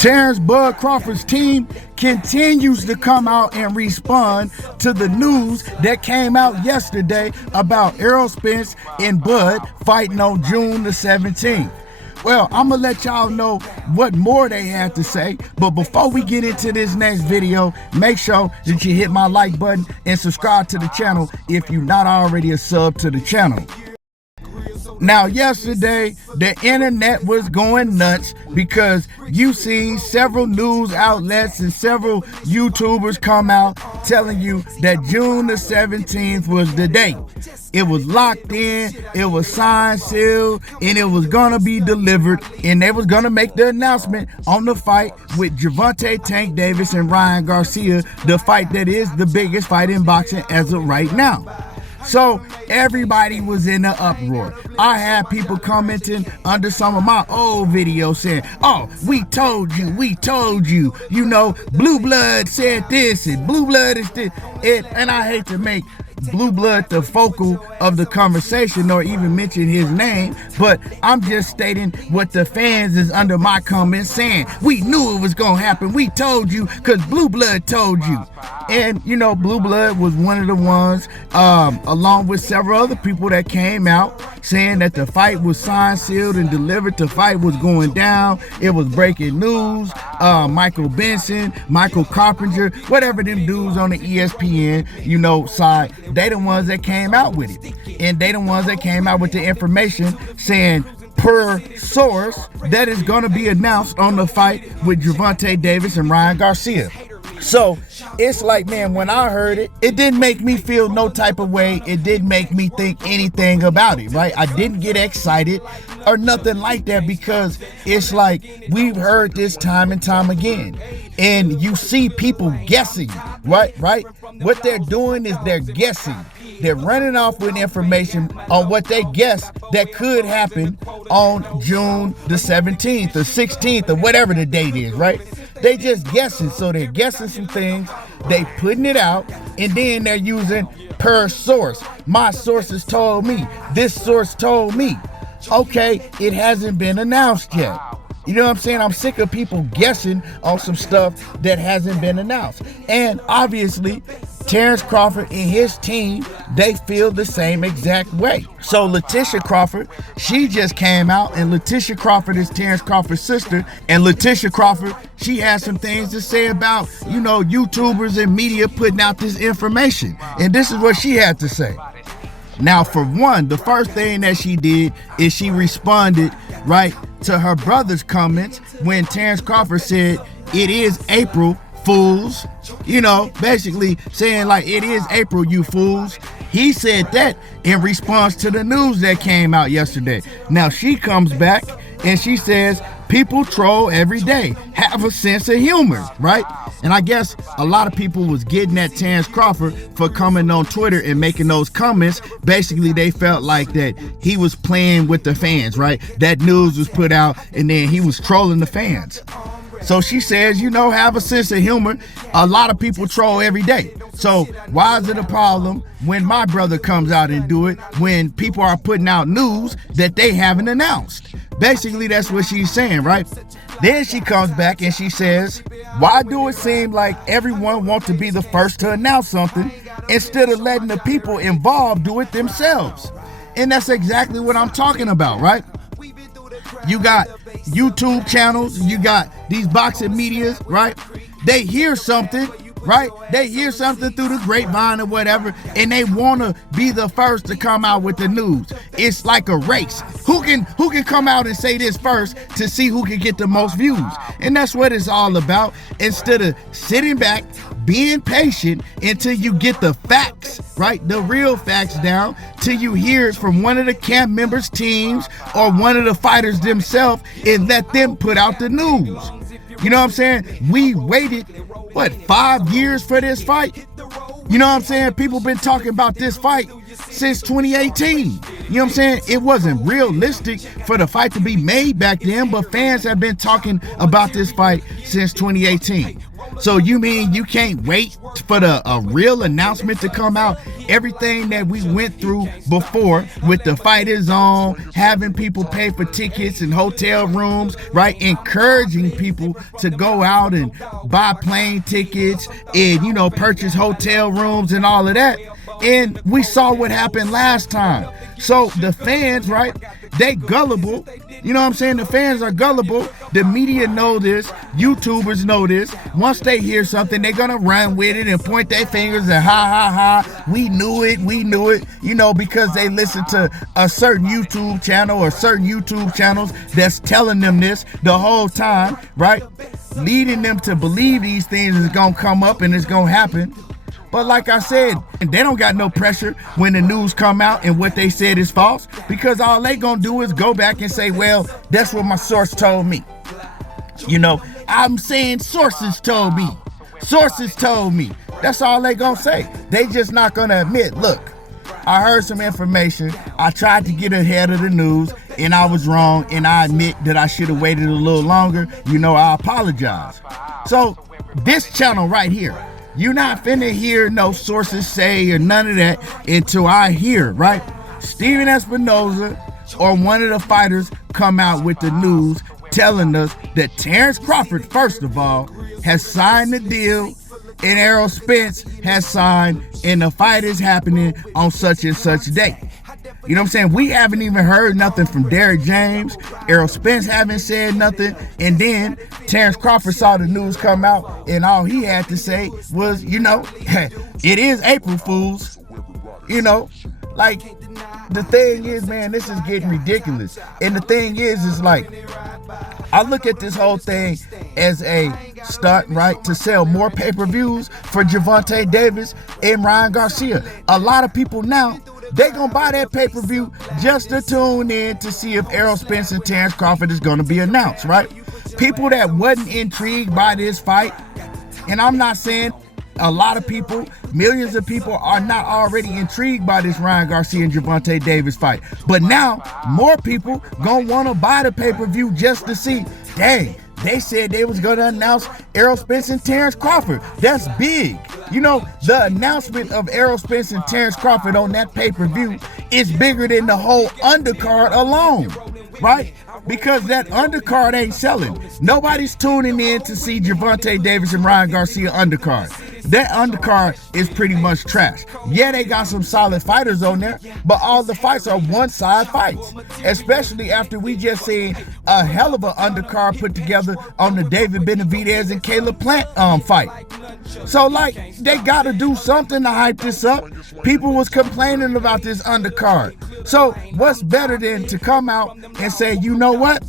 Terence "Bud" Crawford's team continues to come out and respond to the news that came out yesterday about Errol Spence and Bud fighting on June the 17th. Well, I'm gonna let y'all know what more they had to say, but before we get into this next video, make sure that you hit my like button and subscribe to the channel if you're not already a sub to the channel. Now, yesterday, the internet was going nuts because you seen several news outlets and several YouTubers come out telling you that June the 17th was the date. It was locked in, it was signed, sealed, and it was gonna be delivered, and they was gonna make the announcement on the fight with Gervonta Tank Davis and Ryan Garcia, the fight that is the biggest fight in boxing as of right now. So everybody was in an uproar. I had people commenting under some of my old videos saying, "Oh, we told you, you know, Blue Blood said this and Blue Blood is this." And I hate to make Blue Blood the focal of the conversation or even mention his name, but I'm just stating what the fans is under my comments saying. We knew it was gonna happen. We told you because Blue Blood told you. And you know, Blue Blood was one of the ones, along with several other people that came out saying that the fight was signed, sealed, and delivered. The fight was going down. It was breaking news. Michael Benson, Michael Carpenter, whatever them dudes on the ESPN, you know, side, they the ones that came out with it. And they the ones that came out with the information saying, per source, that is going to be announced on the fight with Gervonta Davis and Ryan Garcia. So it's like, man, when I heard it, it didn't make me feel no type of way. It didn't make me think anything about it, right? I didn't get excited or nothing like that because it's like we've heard this time and time again. And you see people guessing, right? What they're doing is they're guessing. They're running off with information on what they guess that could happen on June the 17th or 16th or whatever the date is, right? They just guessing, so they're guessing some things, they putting it out, and then they're using per source. My sources told me, this source told me. Okay, it hasn't been announced yet. You know what I'm saying? I'm sick of people guessing on some stuff that hasn't been announced. And obviously, Terence Crawford and his team, they feel the same exact way. So Leticia Crawford, she just came out, and Leticia Crawford is Terence Crawford's sister. And Leticia Crawford, she has some things to say about, you know, YouTubers and media putting out this information. And this is what she had to say. Now, for one, the first thing that she did is she responded, right, to her brother's comments when Terence Crawford said, "It is April, fools." You know, basically saying like, "It is April, you fools." He said that in response to the news that came out yesterday. Now she comes back and she says, "People troll every day. Have a sense of humor," right? And I guess a lot of people was getting at Terence Crawford for coming on Twitter and making those comments. Basically, they felt like that he was playing with the fans, right? That news was put out and then he was trolling the fans. So she says, you know, have a sense of humor. A lot of people troll every day. So why is it a problem when my brother comes out and do it when people are putting out news that they haven't announced? Basically, that's what she's saying, right? Then she comes back and she says, why do it seem like everyone wants to be the first to announce something instead of letting the people involved do it themselves? And that's exactly what I'm talking about, right? You got YouTube channels, you got these boxing medias, right? They hear something, right? They hear something through the grapevine or whatever, and they want to be the first to come out with the news. It's like a race. Who can come out and say this first to see who can get the most views? And that's what it's all about. Instead of sitting back, being patient until you get the facts, right? The real facts down, till you hear it from one of the camp members' teams or one of the fighters themselves, and let them put out the news. You know what I'm saying? We waited, what, 5 years for this fight? You know what I'm saying? People been talking about this fight since 2018. You know what I'm saying? It wasn't realistic for the fight to be made back then, but fans have been talking about this fight since 2018. So you mean you can't wait for a real announcement to come out? Everything that we went through before with the fighters on, having people pay for tickets and hotel rooms, right? Encouraging people to go out and buy plane tickets and, you know, purchase hotel rooms and all of that. And we saw what happened last time. So the fans, right, they gullible. You know what I'm saying? The fans are gullible. The media know this. YouTubers know this. Once they hear something, they're going to run with it and point their fingers and ha, ha, ha. We knew it. You know, because they listen to a certain YouTube channel or certain YouTube channels that's telling them this the whole time, right? Leading them to believe these things is going to come up and it's going to happen. But like I said, they don't got no pressure when the news come out and what they said is false, because all they gonna do is go back and say, well, that's what my source told me. You know, I'm saying sources told me. Sources told me. That's all they gonna say. They just not gonna admit, look, I heard some information. I tried to get ahead of the news and I was wrong, and I admit that I should have waited a little longer. You know, I apologize. So this channel right here, you're not finna hear no sources say or none of that until I hear, right? Steven Espinoza or one of the fighters come out with the news telling us that Terence Crawford, first of all, has signed the deal and Errol Spence has signed and the fight is happening on such and such date. You know what I'm saying? We haven't even heard nothing from Derrick James. Errol Spence haven't said nothing. And then Terence Crawford saw the news come out and all he had to say was, you know, it is April Fool's. You know, like, the thing is, man, this is getting ridiculous. And the thing is like, I look at this whole thing as a stunt, right, to sell more pay-per-views for Gervonta Davis and Ryan Garcia. A lot of people now, they gonna buy that pay-per-view just to tune in to see if Errol Spence and Terence Crawford is gonna be announced, right? People that wasn't intrigued by this fight, and I'm not saying a lot of people, millions of people are not already intrigued by this Ryan Garcia and Gervonta Davis fight. But now, more people gonna wanna buy the pay-per-view just to see, dang, they said they was gonna announce Errol Spence and Terence Crawford. That's big. You know, the announcement of Errol Spence and Terence Crawford on that pay-per-view is bigger than the whole undercard alone, right? Because that undercard ain't selling. Nobody's tuning in to see Gervonta Davis and Ryan Garcia undercard. That undercard is pretty much trash. Yeah, they got some solid fighters on there, but all the fights are one-side fights. Especially after we just seen a hell of an undercard put together on the David Benavidez and Caleb Plant fight. So, like, they gotta do something to hype this up. People was complaining about this undercard. So what's better than to come out and say, you know what?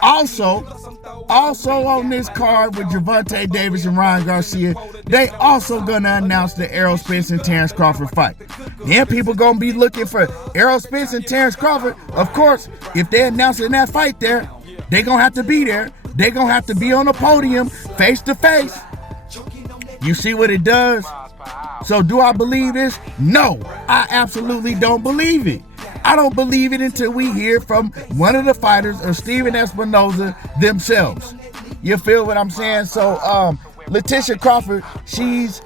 Also on this card with Gervonta Davis and Ryan Garcia, they also gonna announce the Errol Spence and Terence Crawford fight. Then people gonna be looking for Errol Spence and Terence Crawford. Of course, if they announcing that fight there, they gonna have to be there. They gonna have to be on the podium face to face. You see what it does? So do I believe this? No, I absolutely don't believe it. I don't believe it until we hear from one of the fighters or Steven Espinoza themselves. You feel what I'm saying? So Leticia Crawford, she's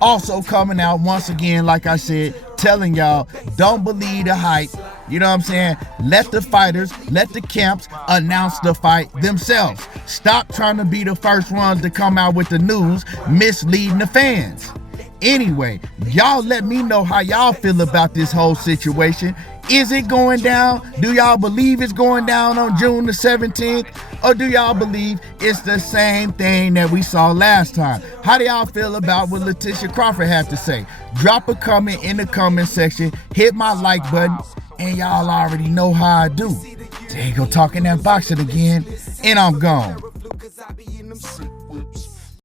also coming out once again, like I said, telling y'all, don't believe the hype. You know what I'm saying? Let the fighters, let the camps announce the fight themselves. Stop trying to be the first ones to come out with the news, misleading the fans. Anyway, y'all let me know how y'all feel about this whole situation. Is it going down? Do y'all believe it's going down on June the 17th? Or do y'all believe it's the same thing that we saw last time? How do y'all feel about what Leticia Crawford had to say? Drop a comment in the comment section. Hit my like button. And y'all already know how I do. There you go, talking that boxing again. And I'm gone.